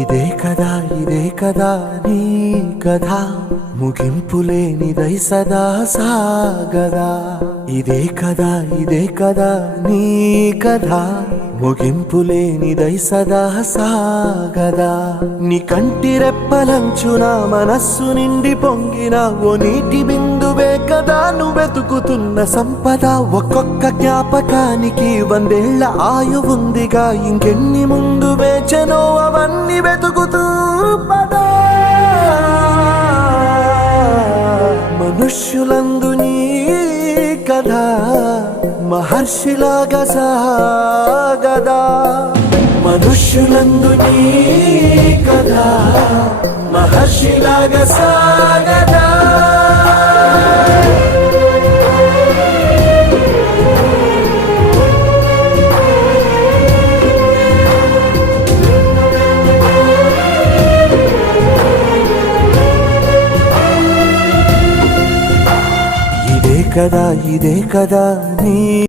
ఇదే కదా నీ కథ ముగింపులేనిదై సదా సాగదా ఇదే కదా నీ కథ ముగింపులేనిదై సదా సాగదా నీ కంటి రెప్పలంచున మనస్సు నిండి పొంగిన ఓ నీటి బిందువే కదా నువ్వెతుకుతున్న సంపద ఒక్కొక్క జ్ఞాపకానికి 100 ఏళ్ల ఆయువుందిగా ఇంకెన్ని ముందు వేచనో అవన్నీ వెతుకుతూ పదా మనుష్యులందు నీ కథ మహర్షిలాగా సాగదా మనుష్యులందు నీ కథ మహర్షిలాగా సాగదా ఇదే కదా నీ